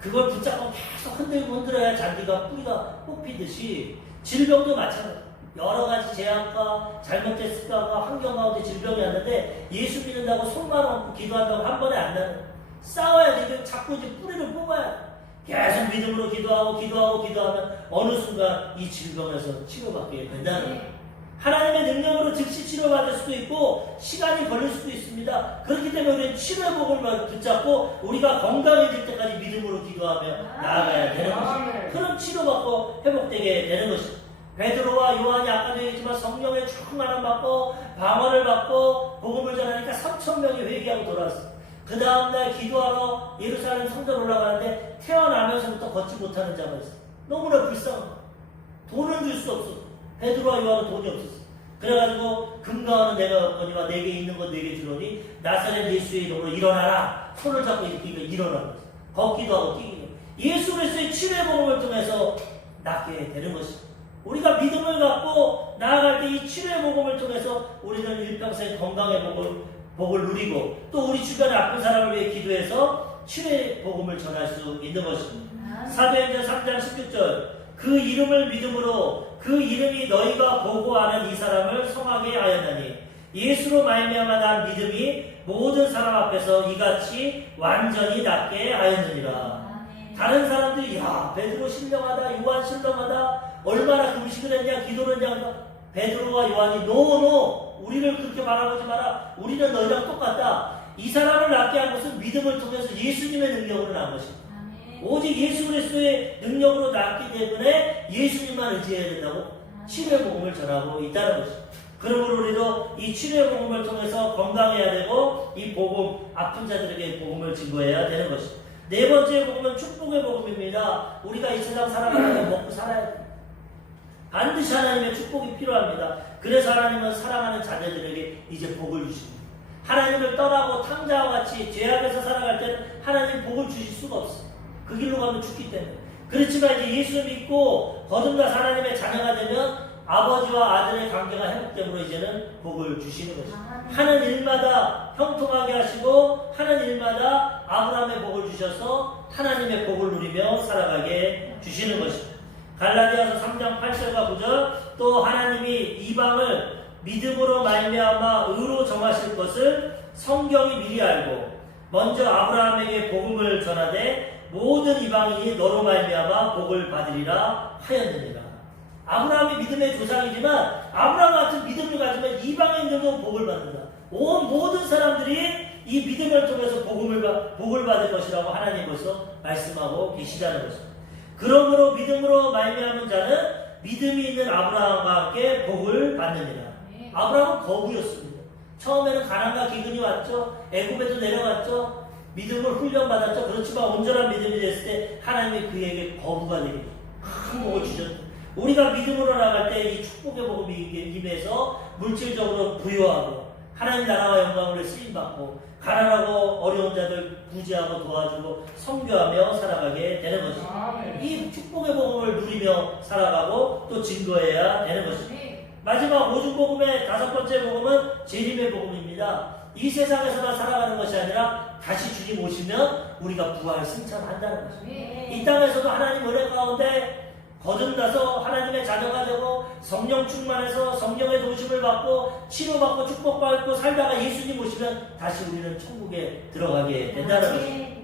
그걸 붙잡고 계속 흔들고 흔들어야 잔디가 뿌리가 뽑히듯이 질병도 마찬가지예요. 여러 가지 제약과 잘못된 습관과 환경 가운데 질병이 왔는데 예수 믿는다고 손만 얹고 기도한다고 한 번에 안 나는 거예요. 싸워야 되고 자꾸 이제 뿌리를 뽑아야 돼요. 계속 믿음으로 기도하면 어느 순간 이 질병에서 치료받게 된다는 거예요. 하나님의 능력으로 즉시 치료받을 수도 있고 시간이 걸릴 수도 있습니다. 그렇기 때문에 우리는 치료의 복음을 붙잡고 우리가 건강해질 때까지 믿음으로 기도하며 나아가야 되는 것입니다. 그럼 치료받고 회복되게 되는 것입니다. 베드로와 요한이 아까도 얘기했지만 성령의 충만함 받고 방언을 받고 복음을 전하니까 3,000명이 회개하고 돌아왔어요. 그 다음날 기도하러 예루살렘 성전 올라가는데 태어나면서부터 걷지 못하는 자가 있어요. 너무나 불쌍한 거예요. 돈은 줄 수 없어. 베드로와 요한은 돈이 없었어. 그래가지고 금가와는 내가 없거니와 내게 있는 건 내게 주노니 나사렛 예수의 이름으로 일어나라. 손을 잡고 이렇게 일어나는 거예요. 걷기도 하고 뛰기도 하고. 예수 그리스도의 치료의 복음을 통해서 낫게 되는 것입니다. 우리가 믿음을 갖고 나아갈 때 이 치료의 복음을 통해서 우리는 일평생 건강의 복을 누리고 또 우리 주변에 아픈 사람을 위해 기도해서 치료의 복음을 전할 수 있는 것입니다. 사도행전 3장 16절, 그 이름을 믿음으로 그 이름이 너희가 보고 아는 이 사람을 성하게 하였나니 예수로 말미암아 난 믿음이 모든 사람 앞에서 이같이 완전히 낫게 하였느니라. 다른 사람들이 야 베드로 신령하다, 요한 신령하다, 얼마나 금식을 했냐, 기도를 했냐. 베드로와 요한이 노 우리를 그렇게 바라보지 마라. 우리는 너희랑 똑같다. 이 사람을 낫게 한 것은 믿음을 통해서 예수님의 능력으로 난 것입니다. 오직 예수 그리스도의 능력으로 낫기 때문에 예수님만 의지해야 된다고 치료의 복음을 전하고 있다는 것입니다. 그러므로 우리도 이 치료의 복음을 통해서 건강해야 되고 이 복음, 아픈 자들에게 복음을 증거해야 되는 것입니다. 네 번째 복음은 축복의 복음입니다. 우리가 이 세상 살아가면서 먹고 살아야 됩니다. 반드시 하나님의 축복이 필요합니다. 그래서 하나님은 사랑하는 자녀들에게 이제 복을 주십니다. 하나님을 떠나고 탕자와 같이 죄악에서 살아갈 때는 하나님 복을 주실 수가 없어요. 그 길로 가면 죽기 때문에. 그렇지만 이제 예수 믿고 거듭나서 하나님의 자녀가 되면 아버지와 아들의 관계가 회복됨으로 이제는 복을 주시는 것입니다. 하는 일마다 형통하게 하시고 하는 일마다 아브라함의 복을 주셔서 하나님의 복을 누리며 살아가게 주시는 것입니다. 갈라디아서 3장 8절과 9절, 또 하나님이 이방을 믿음으로 말미암아 의로 정하실 것을 성경이 미리 알고 먼저 아브라함에게 복음을 전하되 모든 이방인이 너로 말미암아 복을 받으리라 하였느니라. 아브라함이 믿음의 조상이지만 아브라함 같은 믿음을 가지면 이방인들도 복을 받는다. 온 모든 사람들이 이 믿음을 통해서 복을 받을 것이라고 하나님 벌써 말씀하고 계시다는 것입니다. 그러므로 믿음으로 말미암은 자는 믿음이 있는 아브라함과 함께 복을 받느니라. 아브라함은 거부였습니다. 처음에는 가난과 기근이 왔죠. 애굽에도 내려갔죠. 믿음을 훈련받았죠. 그렇지만 온전한 믿음이 됐을 때 하나님이 그에게 거부가 되게 큰 복을 주셨죠. 우리가 믿음으로 나갈 때 이 축복의 복음이 임해서 물질적으로 부유하고 하나님 나라와 영광을 쓰임받고 가난하고 어려운 자들 구제하고 도와주고 선교하며 살아가게 되는 것입니다. 이 축복의 복음을 누리며 살아가고 또 증거해야 되는 것입니다. 마지막 오중복음의 5번째 복음은 재림의 복음입니다. 이 세상에서만 살아가는 것이 아니라 다시 주님 오시면 우리가 부활 승천한다는 것입니다. 이 땅에서도 하나님 은혜 가운데 거듭나서 하나님의 자녀가 되고 성령 충만해서 성령의 도우심을 받고 치료받고 축복받고 살다가 예수님 오시면 다시 우리는 천국에 들어가게 된다는 것입니다.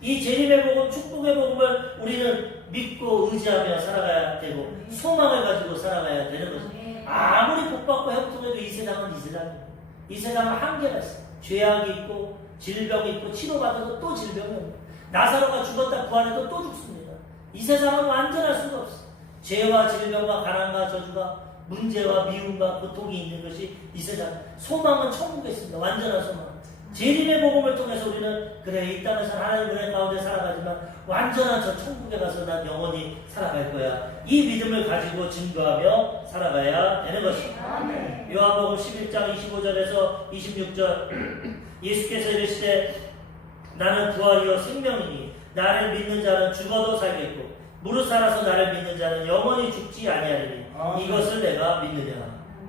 이 재림의 복음, 축복의 복음을 우리는 믿고 의지하며 살아가야 되고 소망을 가지고 살아가야 되는 것입니다. 아무리 복받고 회복해도 이 세상은 이 세상입니다. 이 세상은 한계가 있어요. 죄악이 있고 질병이 있고 치료받아도 또 질병이 옵니다. 나사로가 죽었다 부활해도 또 죽습니다. 이 세상은 완전할 수가 없어. 죄와 질병과 가난과 저주가 문제와 미움과 고통이 있는 것이 이 세상. 소망은 천국에 있습니다. 완전한 소망. 재림의 복음을 통해서 우리는 그래 이 땅에서 하나님 은혜 가운데 살아가지만 완전한 저 천국에 가서 난 영원히 살아갈 거야. 이 믿음을 가지고 증거하며 살아가야 되는 것입니다. 요한복음 11장 25절에서 26절 예수께서 이르시되 나는 부활이요 생명이니 나를 믿는 자는 죽어도 살겠고 무릇 살아서 나를 믿는 자는 영원히 죽지 아니하리니 이것을 내가 믿느냐.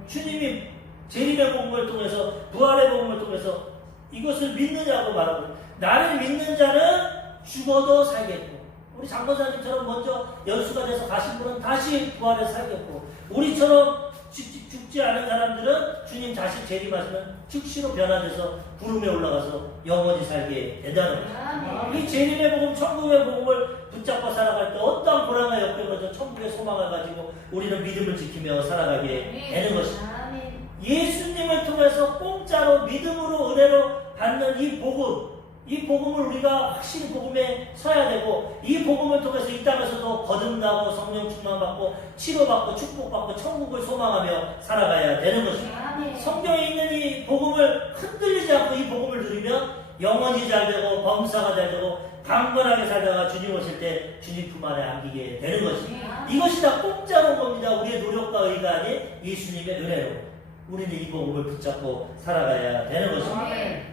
주님이 재림의 복음을 통해서 부활의 복음을 통해서 이것을 믿느냐고 말하고 나를 믿는 자는 죽어도 살겠고 우리 장로사님처럼 먼저 연수가 돼서 가신 분은 다시 부활해서 살겠고 우리처럼 죽지 않은 사람들은 주님 다시 재림하시면 즉시로 변화돼서 구름에 올라가서 영원히 살게 된다는 거예요. 이 재림의 복음, 천국의 복음을 붙잡고 살아갈 때 어떠한 고난과 역경을 천국의 소망을 가지고 우리는 믿음을 지키며 살아가게 되는 것입니다. 예수님을 통해서 공짜로 믿음으로 은혜로 받는 이 복음을 우리가 확실히 복음에 서야 되고 이 복음을 통해서 이 땅에서도 거듭나고 성령 충만받고 치료받고 축복받고 천국을 소망하며 살아가야 되는 것입니다. 성경에 있는 이 복음을 흔들리지 않고 이 복음을 누리면 영원히 잘 되고 범사가 잘 되고 강건하게 살다가 주님 오실 때 주님 품 안에 안기게 되는 것입니다. 이것이 다 공짜로 겁니다. 우리의 노력과 의가 아닌 예수님의 은혜로 우리는 이 복음을 붙잡고 살아가야 되는 것입니다.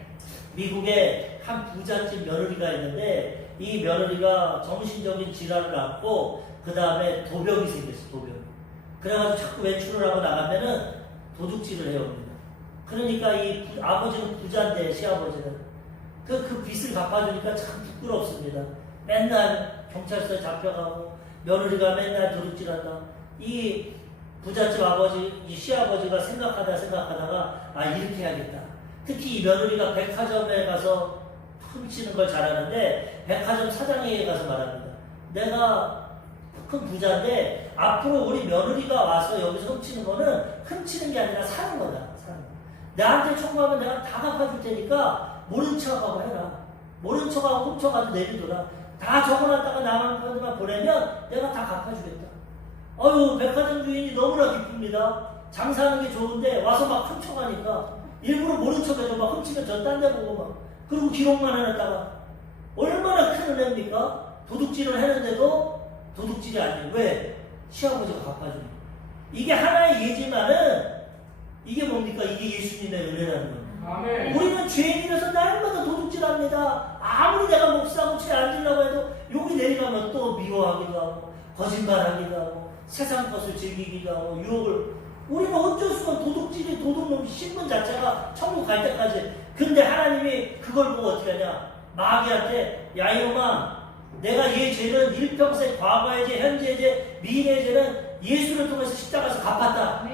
미국에 한 부잣집 며느리가 있는데 이 며느리가 정신적인 질환을 앓고 그 다음에 도병이 생겼어. 도병. 그래가지고 자꾸 외출을 하고 나가면은 도둑질을 해옵니다. 그러니까 이 아버지는 부자인데 시아버지는 그 빚을 갚아주니까 참 부끄럽습니다. 맨날 경찰서에 잡혀가고 며느리가 맨날 도둑질한다. 이 부잣집 아버지, 이 시아버지가 생각하다가 이렇게 해야겠다. 특히 이 며느리가 백화점에 가서 훔치는 걸 잘하는데 백화점 사장에게 가서 말합니다. 내가 큰 부자인데 앞으로 우리 며느리가 와서 여기서 훔치는 거는 훔치는 게 아니라 사는 거다. 사는 거. 나한테 청구하면 내가 다 갚아줄 테니까 모른 척하고 해라. 모른 척하고 훔쳐가지고 내리더라. 다 적어놨다가 나만 보내면 내가 다 갚아주겠다. 어휴, 백화점 주인이 너무나 기쁩니다. 장사하는 게 좋은데 와서 막 훔쳐가니까 일부러 모른 척해서 막 훔치면 전 딴 데 보고 막 그리고 기록만 해놨다가 얼마나 큰 은혜입니까? 도둑질을 했는데도 도둑질이 아니에요. 왜? 시아버지가 갚아주니까. 이게 하나의 예지만은 이게 뭡니까? 이게 예수님의 은혜라는 겁니다. 아멘. 우리는 죄인이라서 날마다 도둑질합니다. 아무리 내가 목사고 죄 안 지려고 해도 여기 내려가면 또 미워하기도 하고 거짓말하기도 하고 세상 것을 즐기기도 하고 유혹을 우리는 어쩔 수 없는 도둑질이 도둑놈이 신분 자체가 천국 갈 때까지. 근데 하나님이 그걸 보고 어떻게 하냐. 마귀한테 야 이놈아 내가 얘 죄는 일평생 과거의 죄 현재의 죄 미래의 죄는 예수를 통해서 십자가에서 갚았다.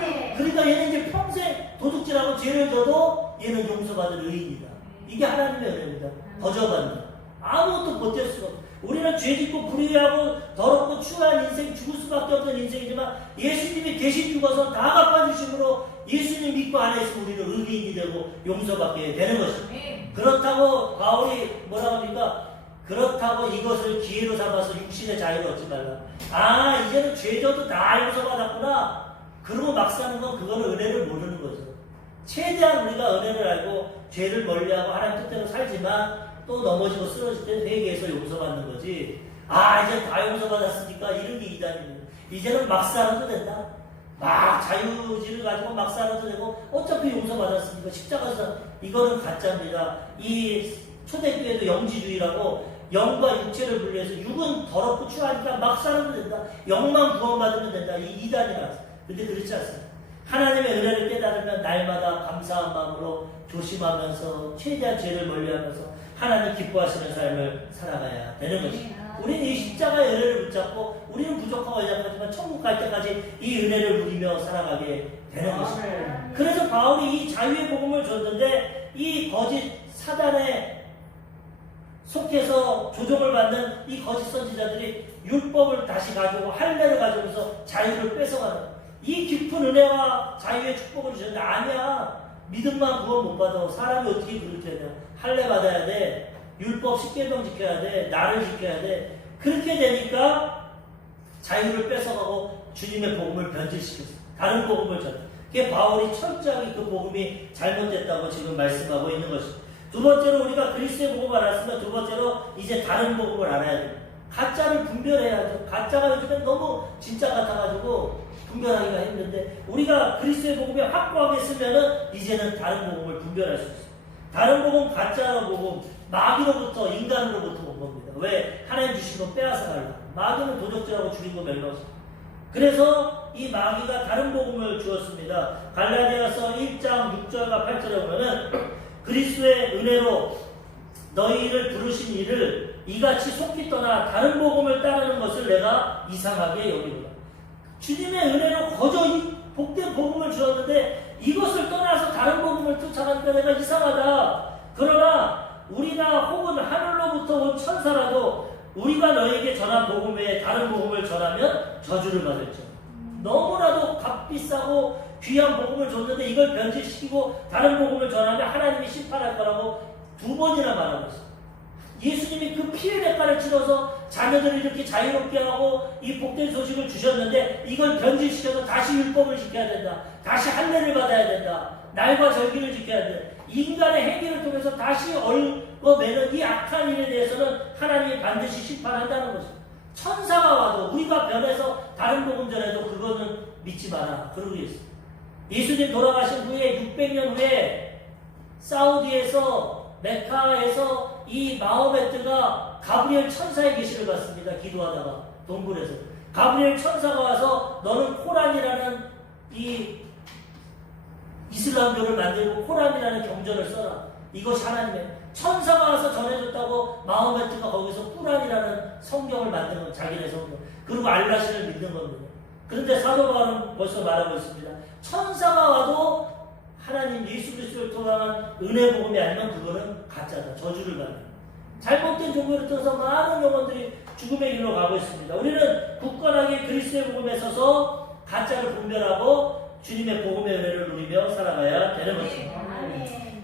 네. 그러니까 얘는 이제 평생 도둑질하고 죄를 져도 얘는 용서받을 의인이다. 이게 하나님의 은혜입니다. 거저받는 아무것도 못할 수가 없어. 우리는 죄짓고 불의하고 더럽고 추한 인생, 죽을 수밖에 없는 인생이지만 예수님이 대신 죽어서 다 갚아주심으로 예수님 믿고 안에 있으면 우리는 의인이 되고 용서받게 되는 것입니다. 그렇다고 바울이 뭐라고 합니까? 그렇다고 이것을 기회로 삼아서 육신의 자유를 얻지 말라. 아, 이제는 죄져도 다 용서받았구나. 그러고 막 사는 건 그거는 은혜를 모르는 거죠. 최대한 우리가 은혜를 알고 죄를 멀리하고 하나님 뜻대로 살지만 또 넘어지고 쓰러질 때 회개해서 용서받는 거지. 아, 이제 다 용서받았으니까 이런 게 이단입니다. 이제는 막 살아도 된다. 막 자유의지를 가지고 막 살아도 되고 어차피 용서받았으니까 십자가에서 이거는 가짜입니다. 이 초대교회도 영지주의라고 영과 육체를 분리해서 육은 더럽고 추하니까 막 살아도 된다. 영만 구원받으면 된다. 이 이단이라서. 근데 그렇지 않습니다. 하나님의 은혜를 깨달으면 날마다 감사한 마음으로 조심하면서 최대한 죄를 멀리하면서 하나님 기뻐하시는 삶을 살아가야 되는 것입니다. 우리는 이 십자가의 은혜를 붙잡고 우리는 부족하고 연약하지만 천국 갈 때까지 이 은혜를 누리며 살아가게 되는 것입니다. 그래서 바울이 이 자유의 복음을 줬는데 이 거짓 사단의 속해서 조종을 받는 이 거짓 선지자들이 율법을 다시 가지고 할례를 가지고서 자유를 뺏어가는 이 깊은 은혜와 자유의 축복을 주셨는데 아니야. 믿음만 구원 못 받아. 사람이 어떻게 그렇게 해야 돼? 할례 받아야 돼. 율법 10계명 지켜야 돼. 나를 지켜야 돼. 그렇게 되니까 자유를 뺏어가고 주님의 복음을 변질시켰어요. 다른 복음을 전해. 그게 바울이 철저하게 그 복음이 잘못됐다고 지금 말씀하고 있는 것입니다. 두 번째로 우리가 그리스도의 복음을 알았으면 두 번째로 이제 다른 복음을 알아야 돼요. 가짜를 분별해야죠. 가짜가 요즘엔 너무 진짜 같아가지고 분별하기가 힘든데 우리가 그리스도의 복음에 확고하게 쓰면은 이제는 다른 복음을 분별할 수 있어요. 다른 복음 가짜로 복음 마귀로부터 인간으로부터 온 겁니다. 왜? 하나님 주신 거 빼앗아 가려고. 마귀는 도적질하고 죽이고 멸망했어요. 그래서 이 마귀가 다른 복음을 주었습니다. 갈라디아서 1장 6절과 8절에 보면은 그리스도의 은혜로 너희를 부르신 이를 이같이 속히 떠나 다른 복음을 따르는 것을 내가 이상하게 여기노라. 주님의 은혜로 거저 이 복된 복음을 주었는데 이것을 떠나서 다른 복음을 쫓아가니까 내가 이상하다. 그러나 우리나 혹은 하늘로부터 온 천사라도 우리가 너에게 전한 복음 외에 다른 복음을 전하면 저주를 받을죠. 너무나도 값비싸고 귀한 복음을 줬는데 이걸 변질시키고 다른 복음을 전하면 하나님이 심판할 거라고 두 번이나 말하고 있어요. 예수님이 그 피의 대가를 치러서 자녀들을 이렇게 자유롭게 하고 이 복된 소식을 주셨는데 이걸 변질시켜서 다시 율법을 지켜야 된다. 다시 할례를 받아야 된다. 날과 절기를 지켜야 된다. 인간의 행위를 통해서 다시 얽어매는 이 악한 일에 대해서는 하나님이 반드시 심판한다는 것입니다. 천사가 와도 우리가 변해서 다른 복음 전해도 그거는 믿지 마라. 그러고 있어요. 예수님 돌아가신 후에 600년 후에 사우디에서 메카에서 이 마호메트가 가브리엘 천사의 계시를 받습니다. 기도하다가 동굴에서 가브리엘 천사가 와서 너는 코란이라는 이 이슬람교를 만들고 코란이라는 경전을 써라. 이것이 하나님의 천사가 와서 전해줬다고 마호메트가 거기서 코란이라는 성경을 만든 건 자기네 성경. 그리고 알라신을 믿는 겁니다. 그런데 사도 바울은 벌써 말하고 있습니다. 천사가 와도 하나님 예수 그리스도를 통한 은혜 복음이 아니면 그거는 가짜다. 저주를 받는. 잘못된 종교를 통해서 많은 영혼들이 죽음의 길로 가고 있습니다. 우리는 굳건하게 그리스도의 복음에 서서 가짜를 분별하고 주님의 복음의 은혜를 누리며 살아가야 되는 것입니다.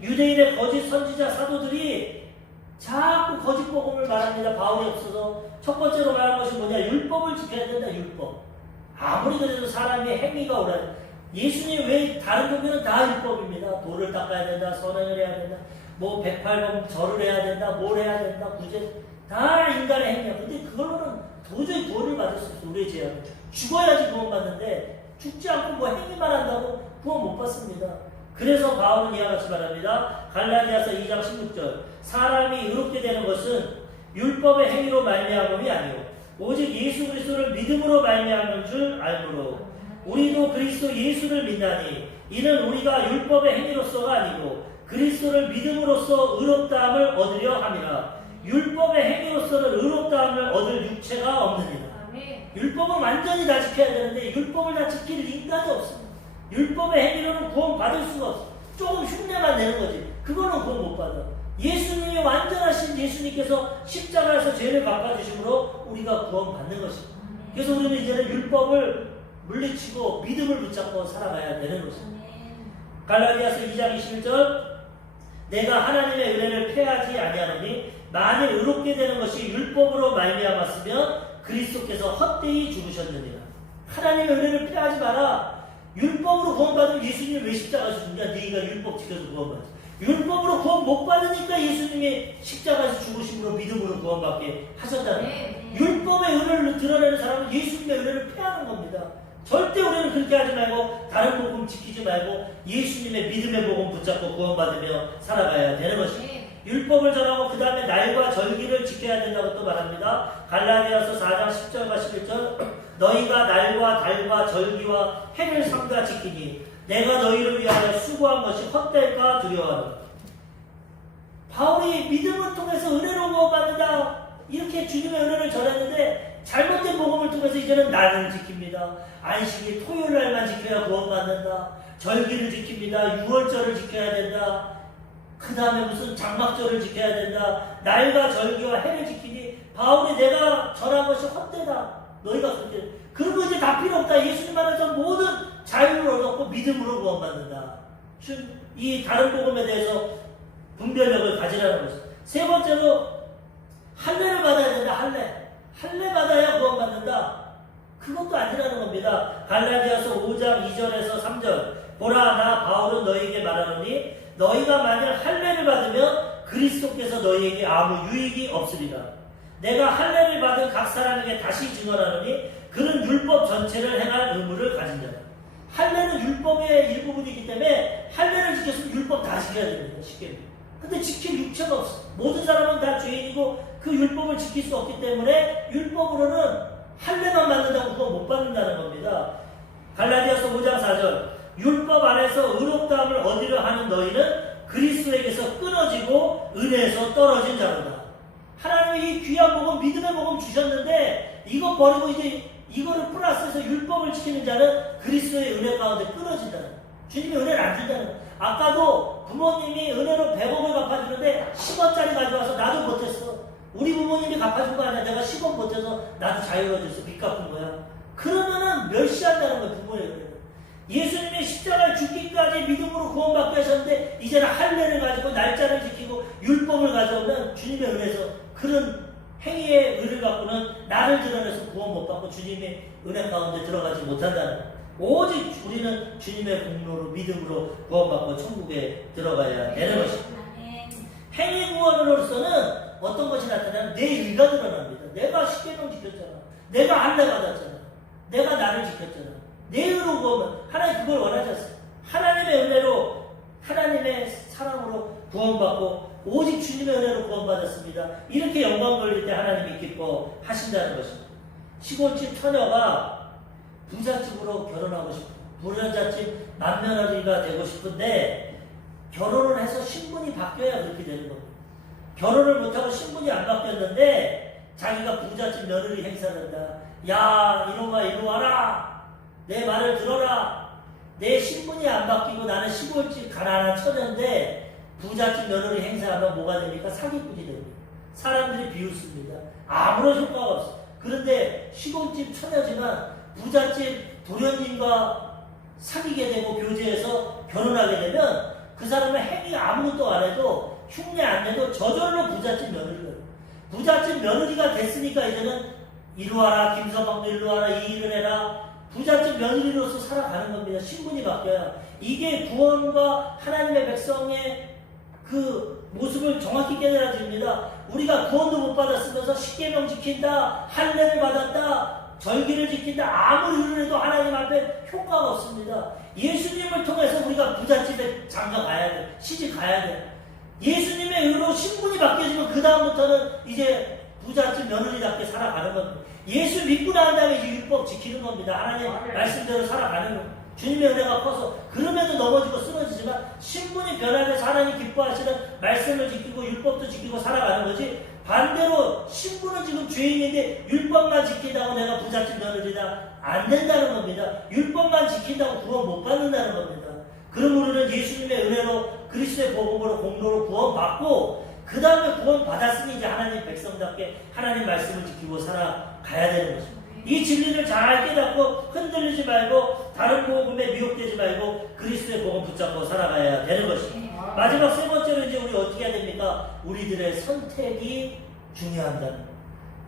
유대인의 거짓 선지자 사도들이 자꾸 거짓 복음을 말합니다. 바울이 없어서 첫 번째로 말하는 것이 뭐냐? 율법을 지켜야 된다. 율법. 아무리 그래도 사람의 행위가 오라. 예수님 외에 다른 종교는 다 율법입니다. 돌을 닦아야 된다. 선행을 해야 된다. 뭐 108번 절을 해야 된다. 뭘 해야 된다. 구제 다 인간의 행위야. 근데 그걸로는 도저히 구원을 받을 수 없어. 우리의 죄악은 죽어야지 구원 받는데 죽지 않고 뭐 행위만 한다고 구원 못 받습니다. 그래서 바울은 이와 같이 말합니다. 갈라디아서 2장 16절 사람이 의롭게 되는 것은 율법의 행위로 말미암음이 아니오 오직 예수 그리스도를 믿음으로 말미암은 줄 알므로 우리도 그리스도 예수를 믿나니 이는 우리가 율법의 행위로서가 아니고 그리스도를 믿음으로써 의롭다함을 얻으려 함이라. 율법의 행위로서는 의롭다함을 얻을 육체가 없느니라. 율법은 완전히 다 지켜야 되는데 율법을 다 지킬 인간이 없습니다. 율법의 행위로는 구원 받을 수가 없어. 조금 흉내만 내는 거지. 그거는 구원 못 받아. 예수님이 완전하신 예수님께서 십자가에서 죄를 갚아주심으로 우리가 구원받는 것입니다. 그래서 우리는 이제는 율법을 물리치고 믿음을 붙잡고 살아가야 되는 것입니다. 갈라디아서 2장 21절 내가 하나님의 은혜를 패하지 아니하노니 만일 의롭게 되는 것이 율법으로 말미암았으면 그리스도께서 헛되이 죽으셨느니라. 하나님의 은혜를 패하지 마라. 율법으로 구원받으면 예수님이 왜 십자가에서 죽냐? 네가 율법 지켜서 구원받지. 율법으로 구원 못 받으니까 예수님이 십자가에서 죽으심으로 믿음으로 구원받게 하셨다는 거예요. 율법의 은혜를 드러내는 사람은 예수님의 은혜를 패하는 겁니다. 절대 우리는 그렇게 하지 말고 다른 복음 지키지 말고 예수님의 믿음의 복음 붙잡고 구원받으며 살아가야 되는 것입니다. 율법을 전하고 그 다음에 날과 절기를 지켜야 된다고 또 말합니다. 갈라디아서 4장 10절과 11절 너희가 날과 달과 절기와 해를 삼가 지키니 내가 너희를 위하여 수고한 것이 헛될까 두려워하노라. 바울이 믿음을 통해서 은혜로 구원받는다 이렇게 주님의 은혜를 전했는데 잘못된 복음을 통해서 이제는 날을 지킵니다. 안식일 토요일 날만 지켜야 구원받는다. 절기를 지킵니다. 6월절을 지켜야 된다. 그 다음에 무슨 장막절을 지켜야 된다. 날과 절기와 해를 지키니 바울이 내가 전한 것이 헛되다. 너희가 그렇게 그런 거 이제 다 필요 없다. 예수님 안에서 모든 자유를 얻었고 믿음으로 구원받는다. 이 다른 복음에 대해서 분별력을 가지라는 것이죠. 세 번째로 할례를 받아야 된다. 할례 받아야 구원받는다. 그것도 아니라는 겁니다. 갈라디아서 5장 2절에서 3절 보라 나 바울은 너희에게 말하노니 너희가 만약 할례를 받으면 그리스도께서 너희에게 아무 유익이 없으리라. 내가 할례를 받은 각 사람에게 다시 증언하노니 그는 율법 전체를 행할 의무를 가진 자다. 할례는 율법의 일부분이기 때문에 할례를 지켰으면 율법 다 지켜야 됩니다. 쉽게. 근데 지킬 육체가 없어. 모든 사람은 다 죄인이고 그 율법을 지킬 수 없기 때문에 율법으로는 할례만 받는다고 그거 못 받는다는 겁니다. 갈라디아서 5장 4절 율법 안에서 의롭다함을 얻으려 하는 너희는 그리스도에게서 끊어지고 은혜에서 떨어진 자로다. 하나님이 이 귀한 복음 믿음의 복음 주셨는데 이거 버리고 이제 이거를 플러스해서 율법을 지키는 자는 그리스도의 은혜 가운데 끊어진다는 거예요. 주님이 은혜를 안 준다는 거예요. 아까도 부모님이 은혜로 100억을 갚아주는데 10원짜리 가져와서 나도 못했어. 우리 부모님이 갚아준 거 아니야. 내가 10원 못해서 나도 자유로워져서 빚 갚은 거야. 그러면은 멸시한다는 거예요. 부모의 은혜를. 예수님이 십자가에 죽기까지 믿음으로 구원받게 하셨는데 이제는 할례를 가지고 날짜를 지키고 율법을 가져오면 주님의 은혜에서 그런 행위의 의를 갖고는 나를 드러내서 구원 못 받고 주님의 은혜 가운데 들어가지 못한다는 거예요. 오직 우리는 주님의 공로로 믿음으로 구원받고 천국에 들어가야 되는 것입니다. 행위 구원으로서는 어떤 것이 나타나면 내 일가 드러납니다. 내가 십계명 지켰잖아. 내가 할례 받았잖아. 내가 나를 지켰잖아. 내 의로 구원은 하나님 그걸 원하지 않습니다. 하나님의 은혜로 하나님의 사랑으로 구원받고 오직 주님의 은혜로 구원받았습니다. 이렇게 영광 돌릴 때 하나님이 기뻐하신다는 것입니다. 시골집 처녀가 부잣집으로 결혼하고 싶고 부잣집 맏며느리가 되고 싶은데 결혼을 해서 신분이 바뀌어야 그렇게 되는 겁니다. 결혼을 못하고 신분이 안 바뀌었는데 자기가 부잣집 며느리 행사한다. 야 이놈아 이리 와라. 내 말을 들어라. 내 신분이 안 바뀌고 나는 시골집 가난한 처녀인데 부잣집 며느리 행사하면 뭐가 됩니까? 사기꾼이 됩니다. 사람들이 비웃습니다. 아무런 효과가 없어. 그런데 시골집 처녀지만 부잣집 도련님과 사귀게 되고 교제해서 결혼하게 되면 그 사람의 행위 아무것도 안 해도 흉내 안 내도 저절로 부잣집 며느리가 돼요. 부잣집 며느리가 됐으니까 이제는 이리 와라 김서방도 이리 와라 이 일을 해라. 부잣집 며느리로서 살아가는 겁니다. 신분이 바뀌어야. 이게 구원과 하나님의 백성의 그 모습을 정확히 깨달아 줍니다. 우리가 구원도 못 받았으면서 십계명 지킨다, 할례를 받았다, 절기를 지킨다 아무리 일을 해도 하나님 앞에 효과가 없습니다. 예수님을 통해서 우리가 부잣집에 장가 가야 돼. 시집 가야 돼. 예수님의 의로 신분이 바뀌어지면 그 다음부터는 이제 부잣집 며느리답게 살아가는 겁니다. 예수 믿고 난 다음에 이제 율법 지키는 겁니다. 하나님 말씀대로 살아가는 겁니다. 주님의 은혜가 커서 그럼에도 넘어지고 쓰러지지만 신분이 변하면서 하나님 기뻐하시는 말씀을 지키고 율법도 지키고 살아가는 거지 반대로 신분은 지금 죄인인데 율법만 지킨다고 내가 부잣집 며느리다 안 된다는 겁니다. 율법만 지킨다고 구원 못 받는다는 겁니다. 그러므로는 예수님의 은혜로 그리스도의 복음으로 공로로 구원받고 그 다음에 구원 받았으니 이제 하나님 백성답게 하나님 말씀을 지키고 살아가야 되는 것입니다. 이 진리를 잘 깨닫고 흔들리지 말고 다른 복음에 미혹되지 말고 그리스도의 복음 붙잡고 살아가야 되는 것입니다. 마지막 세 번째로 이제 우리 어떻게 해야 됩니까? 우리들의 선택이 중요한다는 거예요.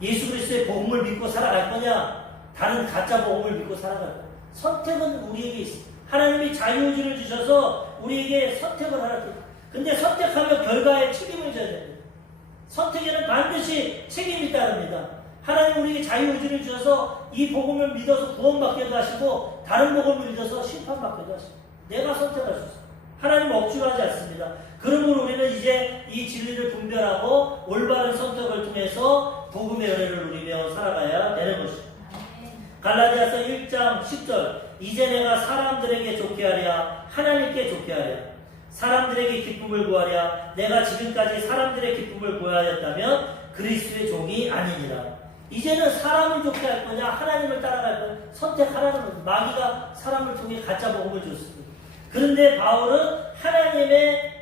예수 그리스도의 복음을 믿고 살아갈 거냐? 다른 가짜 복음을 믿고 살아갈 거냐? 선택은 우리에게 있습니다. 하나님이 자유의지를 주셔서 우리에게 선택을 하라. 근데 선택하면 결과에 책임을 져야 됩니다. 선택에는 반드시 책임이 따릅니다. 하나님 우리에게 자유의지를 주셔서 이 복음을 믿어서 구원받게도 하시고 다른 복음을 믿어서 심판받게도 하시고 내가 선택할 수 있어요. 하나님 억지로 하지 않습니다. 그러므로 우리는 이제 이 진리를 분별하고 올바른 선택을 통해서 복음의 은혜를 누리며 살아가야 되는 것입니다. 갈라디아서 1장 10절 이제 내가 사람들에게 좋게 하랴 하나님께 좋게 하랴 사람들에게 기쁨을 구하랴 내가 지금까지 사람들의 기쁨을 구하였다면 그리스도의 종이 아니니라. 이제는 사람을 좋게 할 거냐 하나님을 따라갈 거냐 선택하라는 거죠. 마귀가 사람을 통해 가짜 복음을 줬습니다. 그런데 바울은 하나님의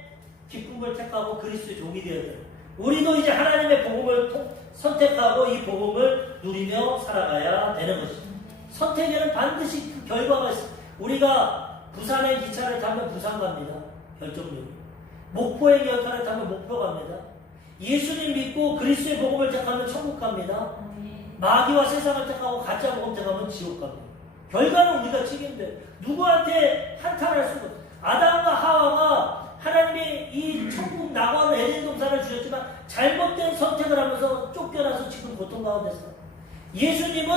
기쁨을 택하고 그리스도의 종이 되어야 돼요. 우리도 이제 하나님의 복음을 선택하고 이 복음을 누리며 살아가야 되는 것입니다. 선택에는 반드시 그 결과가 있습니다. 우리가 부산에 기차를 타면 부산 갑니다. 결정적으로. 목포에 기차를 타면 목포 갑니다. 예수님 믿고 그리스도의 복음을 택하면 천국 갑니다. 마귀와 세상을 택하고 가짜 복음 택하면 지옥 갑니다. 결과는 우리가 책임져요. 누구한테 한탄할 수가 없어요. 아담과 하와가 하나님이 이 천국 나가는 에덴 동산을 주셨지만 잘못된 선택을 하면서 쫓겨나서 지금 고통 가운데 있어요. 예수님은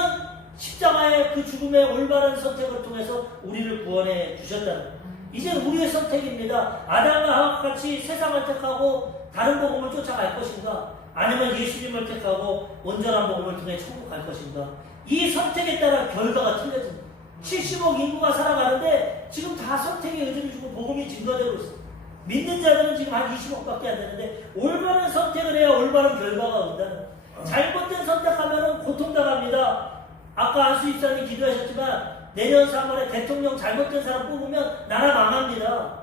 십자가의 그 죽음의 올바른 선택을 통해서 우리를 구원해 주셨다는 거예요. 이제 우리의 선택입니다. 아담과 하와 같이 세상을 택하고 다른 복음을 쫓아갈 것인가? 아니면 예수님을 택하고 온전한 복음을 통해 천국 갈 것인가? 이 선택에 따라 결과가 틀려집니다. 70억 인구가 살아가는데 지금 다 선택에 의지를 주고 복음이 증거되고 있습니다. 믿는 자들은 지금 한 20억밖에 안 되는데 올바른 선택을 해야 올바른 결과가 온다는 거예요. 잘못된 선택하면 고통당합니다. 아까 안수 입사님 기도하셨지만 내년 3월에 대통령 잘못된 사람 뽑으면 나라 망합니다.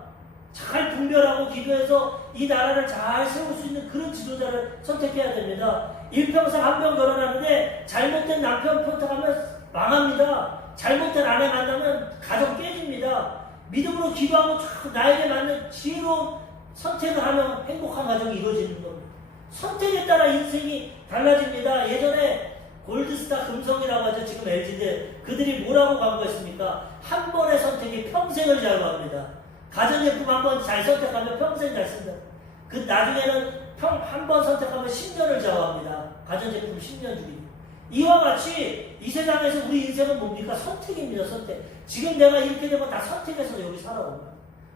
잘 분별하고 기도해서 이 나라를 잘 세울 수 있는 그런 지도자를 선택해야 됩니다. 일평생 한 명 결혼하는데 잘못된 남편 선택하면 망합니다. 잘못된 아내 만나면 가정 깨집니다. 믿음으로 기도하고 나에게 맞는 지혜로운 선택을 하면 행복한 가정이 이루어지는 겁니다. 선택에 따라 인생이 달라집니다. 예전에 골드스타 금성이라고 하죠. 지금 LG인데 그들이 뭐라고 광고했습니까? 한 번의 선택이 평생을 자유합니다. 가전제품 한 번 잘 선택하면 평생 잘 쓴다. 그 나중에는 한 번 선택하면 10년을 좌우합니다. 가전제품 10년 주기. 이와 같이 이 세상에서 우리 인생은 뭡니까? 선택입니다. 선택. 지금 내가 이렇게 되면 다 선택해서 여기 살아온 거야.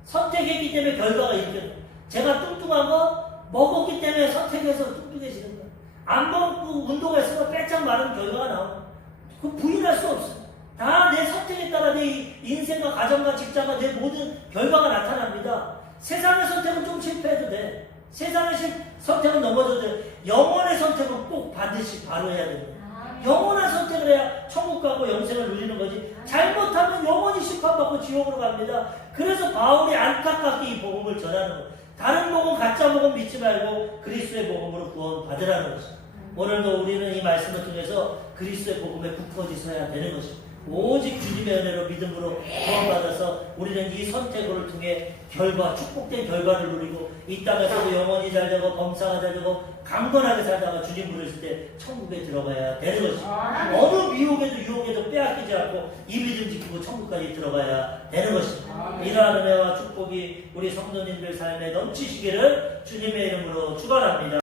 선택했기 때문에 결과가 이렇게 돼. 제가 뚱뚱한 거 먹었기 때문에 선택해서 뚱뚱해지는 거야. 안 먹고 운동했으면 빼짝 마른 결과가 나오는 거야. 그거 부인할 수 없어. 다 내 선택에 따라 내 인생과 가정과 직장과 내 모든 결과가 나타납니다. 세상의 선택은 좀 실패해도 돼. 세상의 선택은 넘어져도 돼. 영혼의 선택은 꼭 반드시 바로 해야 됩니다. 영원한 선택을 해야 천국 가고 영생을 누리는 거지. 잘못하면 영원히 심판받고 지옥으로 갑니다. 그래서 바울이 안타깝게 이 복음을 전하는 거예요. 다른 복음, 가짜 복음 믿지 말고 그리스도의 복음으로 구원 받으라는 것입니다. 오늘도 우리는 이 말씀을 통해서 그리스도의 복음에 굳어지셔야 되는 것입니다. 오직 주님의 은혜로 믿음으로 구원받아서 우리는 이 선택을 통해 축복된 결과를 누리고 이 땅에서도 영원히 잘 되고 범사가 잘 되고 강건하게 살다가 주님 부르실 때 천국에 들어가야 되는 것입니다. 어느 미혹에도 유혹에도 빼앗기지 않고 이 믿음 지키고 천국까지 들어가야 되는 것입니다. 이러한 은혜와 축복이 우리 성도님들 삶에 넘치시기를 주님의 이름으로 축원합니다.